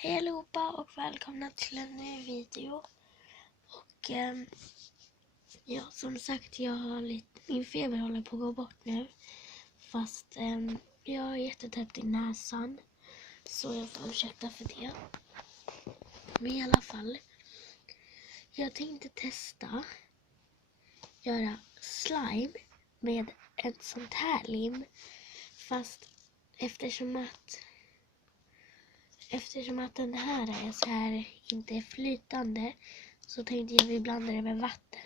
Hej allihopa och välkomna till en ny video. Och ja, som sagt, min feber håller på att gå bort nu. Fast jag har jättetäppt i näsan. Så jag får ursäkta för det. Men i alla fall, jag tänkte testa göra slime med ett sånt här lim. Fast eftersom att den här är så här, inte är flytande, så tänkte jag vi blandar det med vatten.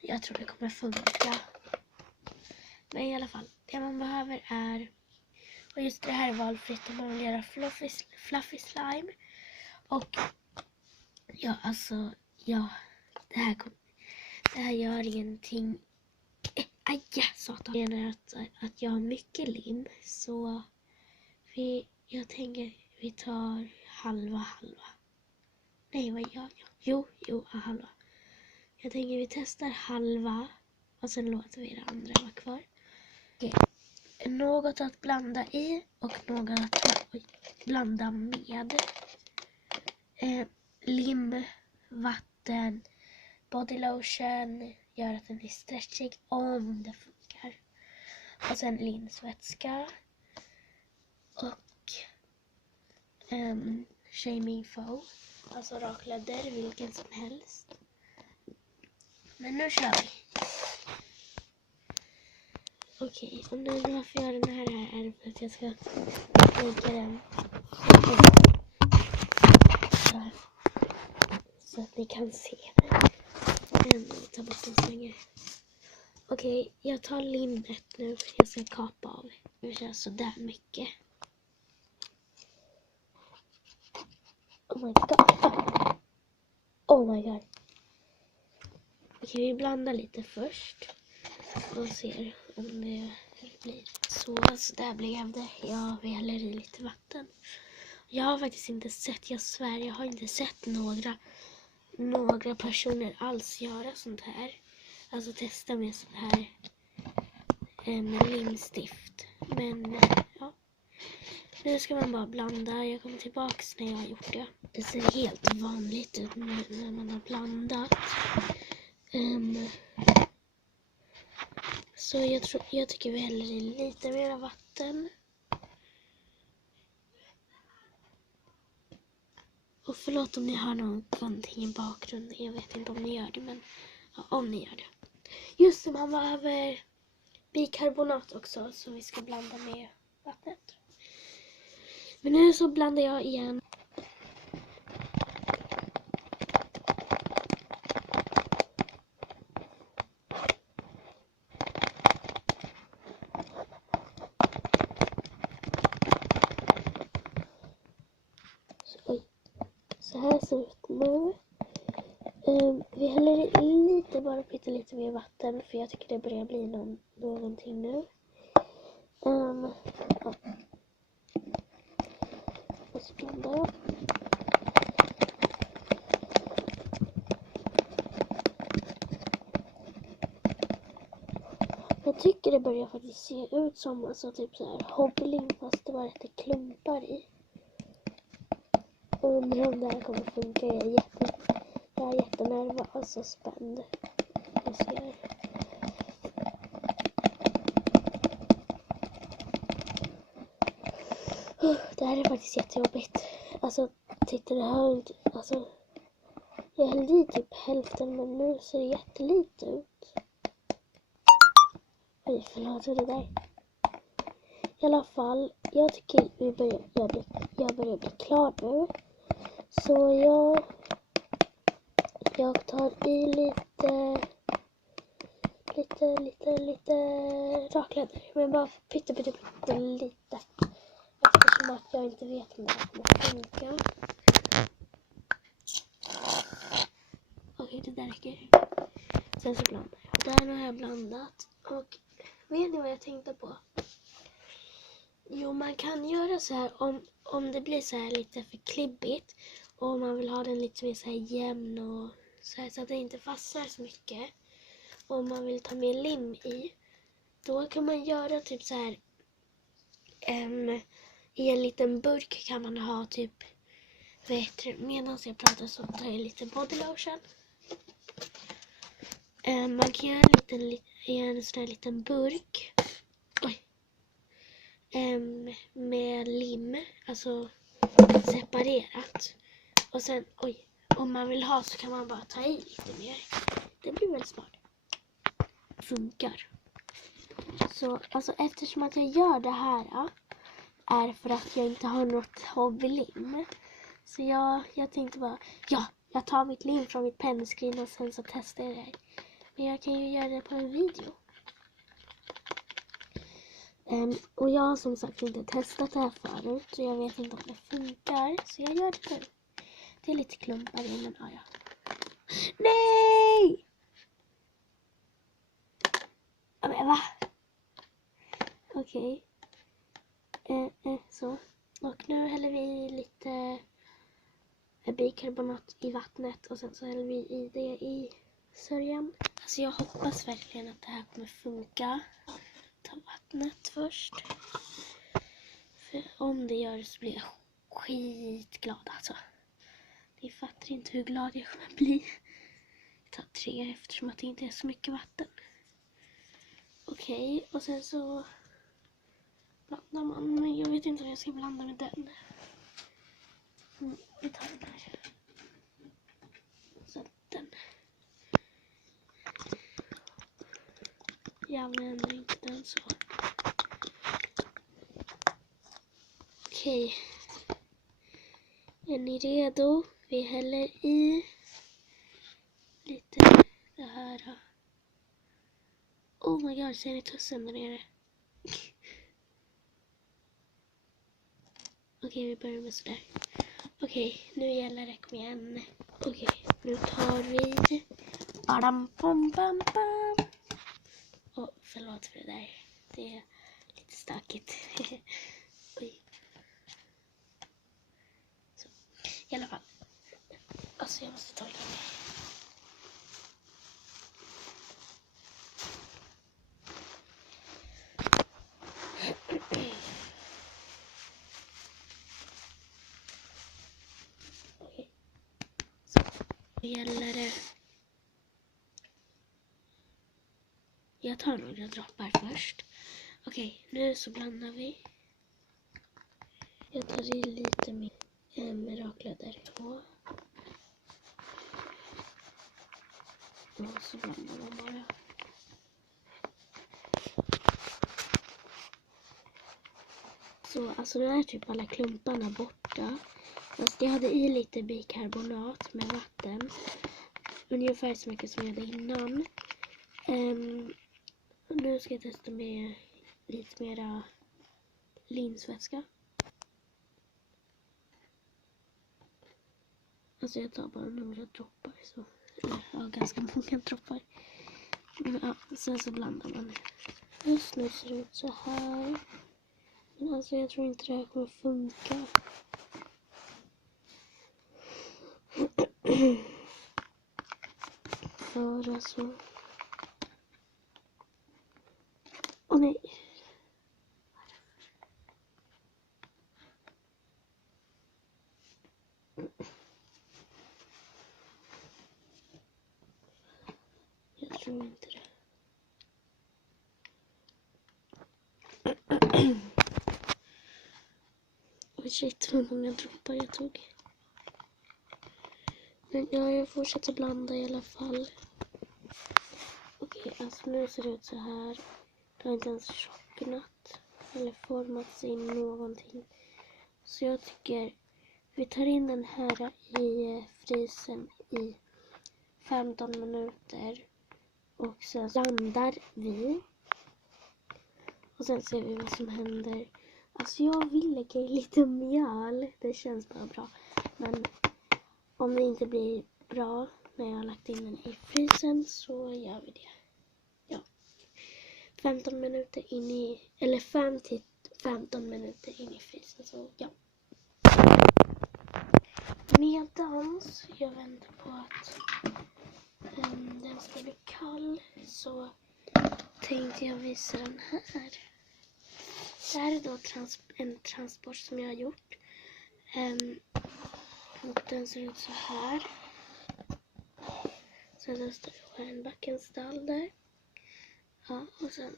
Jag tror det kommer funka. Men i alla fall, det man behöver är, och just det här är valfritt om man vill göra fluffy slime. Och det här gör ingenting. Satan. Jag menar att jag har mycket lim, så jag tänker vi tar halva. Nej, vad gör jag? Jo, halva. Jag tänker vi testar halva och sen låter vi det andra vara kvar. Okej. Något att blanda i och något att blanda med. Lim, vatten, body lotion, gör att den blir stretchig om det funkar. Och sen linsvätska och shaming foam, alltså rakläder, vilken som helst. Men nu kör vi. Okej, och nu varför jag gör den här är för att jag ska lägga den så att ni kan se. Ta bort den så länge. Okej, jag tar limmet nu. Jag ska kapa av. Vi kör så där mycket. Oh my god. Okej, vi blandar lite först. Och ser om det blir så. Så där blev det. Jag häller i lite vatten. Jag har faktiskt inte sett, jag svär, jag har inte sett några personer alls göra sånt här. Alltså testa med sånt här med limstift. Men ja. Nu ska man bara blanda. Jag kommer tillbaks när jag har gjort det. Det ser helt vanligt ut när man har blandat. Så jag tycker vi häller i lite mer vatten. Och förlåt om ni hör någonting i bakgrunden. Jag vet inte om ni gör det, men ja, om ni gör det. Just det, man behöver bikarbonat också, så vi ska blanda med vattnet. Men nu så blandar jag igen. Så här ser det ut nu. Vi häller i lite, bara pyttelite mer vatten, för jag tycker det börjar bli någonting nu. Ja. Och så blandar jag. Jag tycker det börjar faktiskt se ut som alltså, typ så här hobbling, fast det var lite klumpar i. Undrar om det här kommer funka. Jag är jättenervös och spänd. Vi ser. Det här är faktiskt jättejobbigt. Alltså, titta, det här inte, alltså, jag hällde i typ hälften, men nu ser det jättelite ut. Oj, förlåt det där. I alla fall, jag tycker jag börjar bli klar nu. Så jag tar i lite rakläder. Men bara pytte lite. Eftersom att jag inte vet om det här kommer funka. Okej, det där räcker. Sen så blandar jag. Där har jag blandat. Och vet ni vad jag tänkte på? Jo, man kan göra så här om det blir så här lite för klibbigt. Och man vill ha den lite mer så här jämn och så att det inte fastnar så mycket. Och om man vill ta med lim i, då kan man göra typ så här i en liten burk kan man ha typ, medan jag pratar så tar jag lite body lotion. Man kan göra en sån här liten burk. Oj. Med lim, alltså separerat. Och sen, om man vill ha så kan man bara ta i lite mer. Det blir väl smart. Funkar. Så alltså eftersom att jag gör det här är för att jag inte har något hobbylim. Så jag tänkte bara, jag tar mitt lim från mitt pennskrin och sen så testar jag det. Men jag kan ju göra det på en video. Och jag har som sagt inte testat det här förut. Så jag vet inte om det funkar. Så jag gör det nu. Det är lite klumpar i, men ja. Nej! Ja, men va? Okej. Så. Och nu häller vi lite bikarbonat i vattnet. Och sen så häller vi i det i sörjan. Alltså jag hoppas verkligen att det här kommer funka. Ta vattnet först. För om det gör så blir jag skitglad alltså. Ni fattar inte hur glad jag kommer bli. Jag tar 3 eftersom att det inte är så mycket vatten. Okej, och sen så blandar man. Men jag vet inte om jag ska blanda med den. Vi tar den här. Så den. Jag använder inte den så. Okej. Är ni redo? Vi häller i lite det här. Oh my god, ser ni tussen där nere? Okej, vi börjar med sådär. Okej, nu gäller det, kom igen. Okej, nu tar vi. Badam, bam, bam, bam. Förlåt för det där. Det är lite stökigt. Oj. Så, i alla fall. Alltså jag måste ta det. Okej. Så, nu gäller det. Jag tar några droppar först. Okej, nu så blandar vi. Jag tar i lite mer raklödder på. Och så blandar man bara. Så alltså nu är typ alla klumparna borta. Fast jag hade i lite bikarbonat med vatten. Ungefär så mycket som jag hade innan. Nu ska jag testa med lite mera linsvätska. Alltså jag tar bara några droppar så. Eller ganska många droppar. Ja, sen så blandar man. Just nu ser det ut så här. Men alltså jag tror inte det här kommer funka. För alltså. Åh nej. Jag tror inte det. Oj shit, vad många droppar jag tog. Men ja, jag fortsätter blanda i alla fall. Okej, alltså nu ser det ut så här. Det har inte ens tjocknat eller format sig någonting. Så jag tycker vi tar in den här i frysen i 15 minuter. Och sen blandar vi. Och sen ser vi vad som händer. Alltså jag vill lägga i lite mjöl. Det känns bara bra. Men om det inte blir bra när jag har lagt in den i frysen så gör vi det. Ja. 15 minuter in i, eller 5 till 15 minuter in i frysen så ja. Medans jag väntar på att den ska bli kall så tänkte jag visa den här. Det här är då en transport som jag har gjort. Och den ser ut så här. Sen så står det en backenstall där. Ja, och sen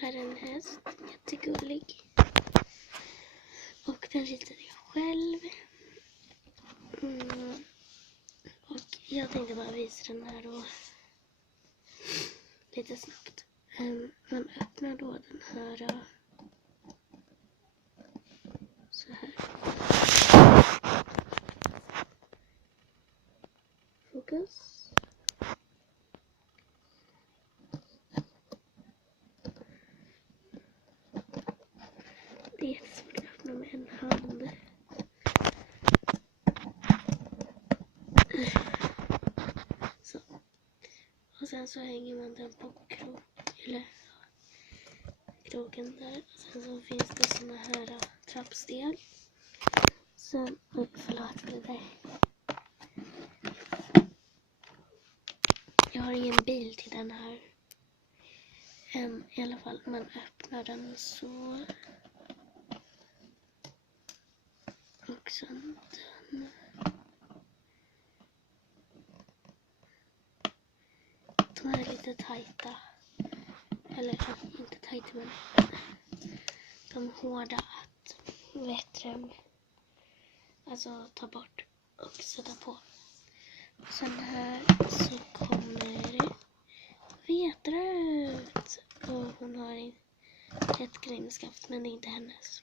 här är en häst. Jättegullig. Och den ritar jag själv. Och jag tänkte bara visa den här då. Lite snabbt. Man öppnar då den här. Så här. Fokus. Det är jättesvårt att öppna med en hand. Så. Och sen så hänger man den på kroken där. Och sen så finns det såna här trappsteg. Sen, förlåt för det där. Jag har ingen bil till den här. I alla fall, man öppnar den så. Och sen den. De här är lite tajta. Eller inte tajta, men de hårda att alltså ta bort och sätta på. Och sen här så kommer Vetra ut. Och hon har ett grimskaft, men det är inte hennes.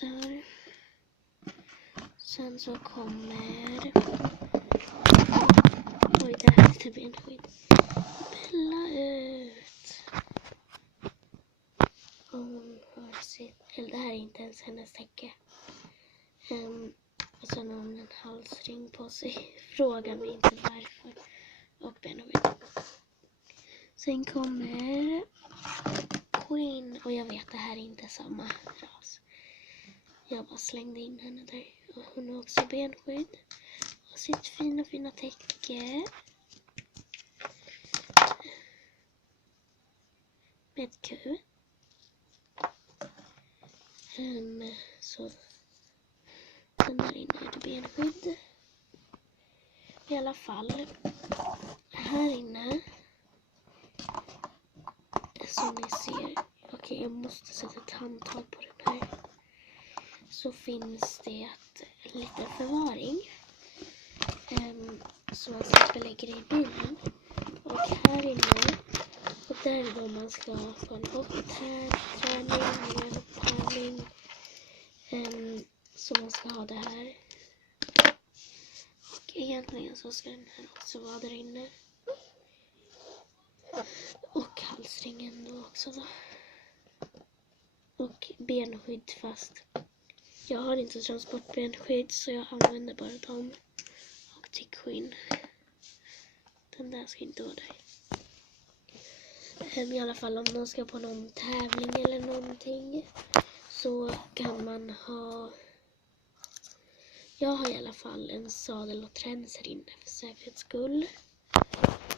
Där. Sen så kommer... Oj, det här är lite benskydd. Bella ut. Och hon har sitt... Eller det här är inte ens hennes täcke. Och sen har hon en halsring på sig. Fråga mig inte varför. Och benskydd. Sen kommer Queen. Och jag vet, det här är inte samma ras. Jag bara slängde in henne där. Och hon har också benskydd. Och sitt fina täcke. Med ett Q. Så. Den där inne är det benskydd. I alla fall. Här inne. Som ni ser. Okej, jag måste sätta ett handtag på den här. Så finns det lite förvaring. Som man lägger i bilen. Och här inne. Och där är då man ska få en hoppträning eller en hopptävling. Så man ska ha det här. Och egentligen så ska den här också vara där inne. Och halsringen då också då. Och benskydd, fast jag har inte transportbenskydd så jag använder bara dem. Och tickskinn. Den där ska inte vara där. I alla fall om man ska på någon tävling eller någonting så kan man ha... Jag har i alla fall en sadel och träns här inne för säkerhets skull.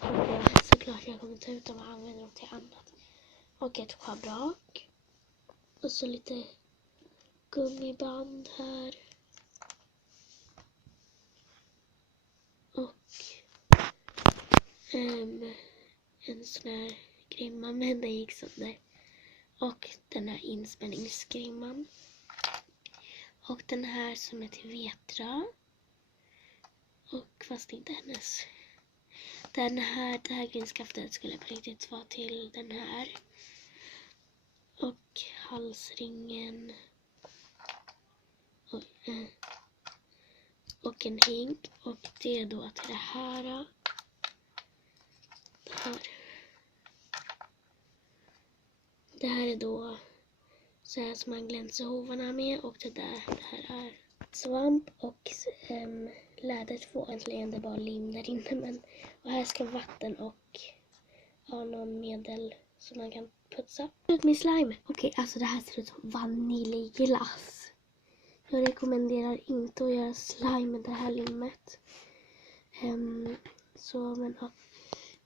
Och såklart jag kommer ta ut dem och använda dem till annat. Och ett schabrak. Och så lite gummiband här. Och en sån här grimma, men den gick sönder. Och den här inspänningsgrimman. Och den här som är till Vetra. Och fast inte hennes. Det här grimskaftet skulle på riktigt vara till den här. Och halsringen. Och en hink. Och det är då till det här. Det här är då så här som man glänser hovarna med. Och det här är svamp och läder 2. Egentligen det är bara lim där inne. Men, och här ska vatten och någon medel som man kan putsa ut med slime. Okej, alltså det här ser ut som vaniljglass. Jag rekommenderar inte att göra slime med det här limmet. Så men ja.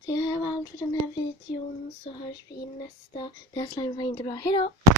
Det här var allt för den här videon, så hörs vi i nästa. Det här slimet var inte bra. Hej då!